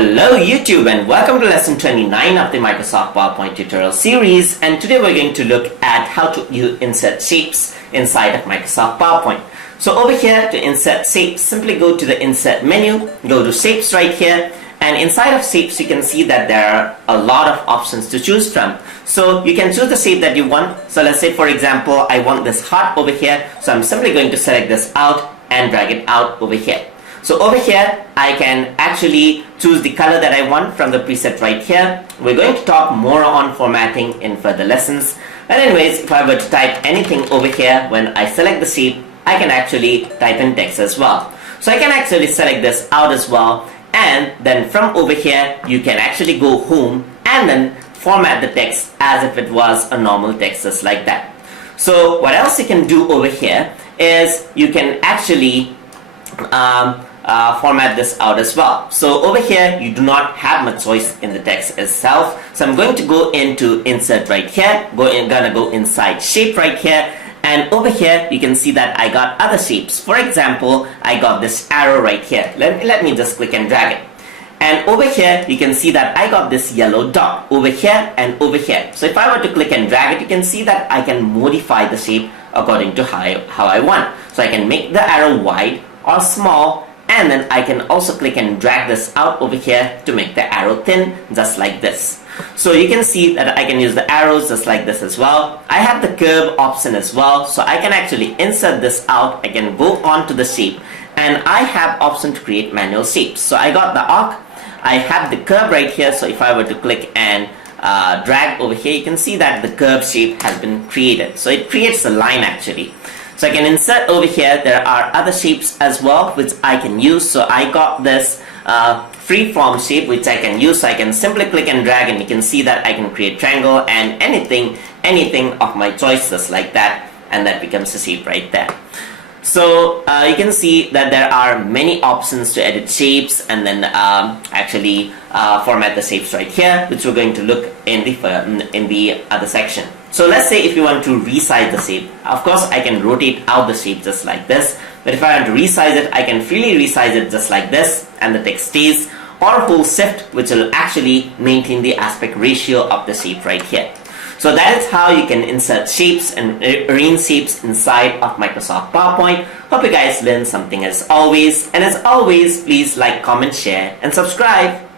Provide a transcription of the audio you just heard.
Hello YouTube and welcome to lesson 29 of the Microsoft PowerPoint tutorial series, and today we're going to look at how to insert shapes inside of Microsoft PowerPoint. So over here, to insert shapes, simply go to the insert menu, go to shapes right here, and inside of shapes you can see that there are a lot of options to choose from. So you can choose the shape that you want. So let's say for example I want this heart over here, so I'm simply going to select this out and drag it out over here. So over here I can actually choose the color that I want from the preset right here. We're going to talk more on formatting in further lessons. But anyways, if I were to type anything over here, when I select the shape, I can actually type in text as well. So I can actually select this out as well, and then from over here you can actually go home and then format the text as if it was a normal text, just like that. So what else you can do over here is you can actually format this out as well. So over here you do not have much choice in the text itself. So I'm going to go into insert right here, gonna go inside shape right here, and over here you can see that I got other shapes. For example, I got this arrow right here. Let me just click and drag it. And over here you can see that I got this yellow dot over here and over here. So if I were to click and drag it, you can see that I can modify the shape according to how I want. So I can make the arrow wide or small, and then I can also click and drag this out over here to make the arrow thin, just like this. So you can see that I can use the arrows just like this as well. I have the curve option as well, so I can actually insert this out. I can go on to the shape, and I have option to create manual shapes. So I got the arc, I have the curve right here. So if I were to click and drag over here, you can see that the curve shape has been created. So it creates a line actually. So I can insert over here. There are other shapes as well which I can use. So I got this freeform shape which I can use. So I can simply click and drag, and you can see that I can create triangle and anything of my choice, just like that, and that becomes a shape right there. So you can see that there are many options to edit shapes and then actually format the shapes right here, which we're going to look in the other section. So let's say if you want to resize the shape, of course I can rotate out the shape just like this, but if I want to resize it, I can freely resize it just like this and the text stays, or hold shift, which will actually maintain the aspect ratio of the shape right here. So that is how you can insert shapes and arrange shapes inside of Microsoft PowerPoint. Hope you guys learned something as always, and as always, please like, comment, share and subscribe.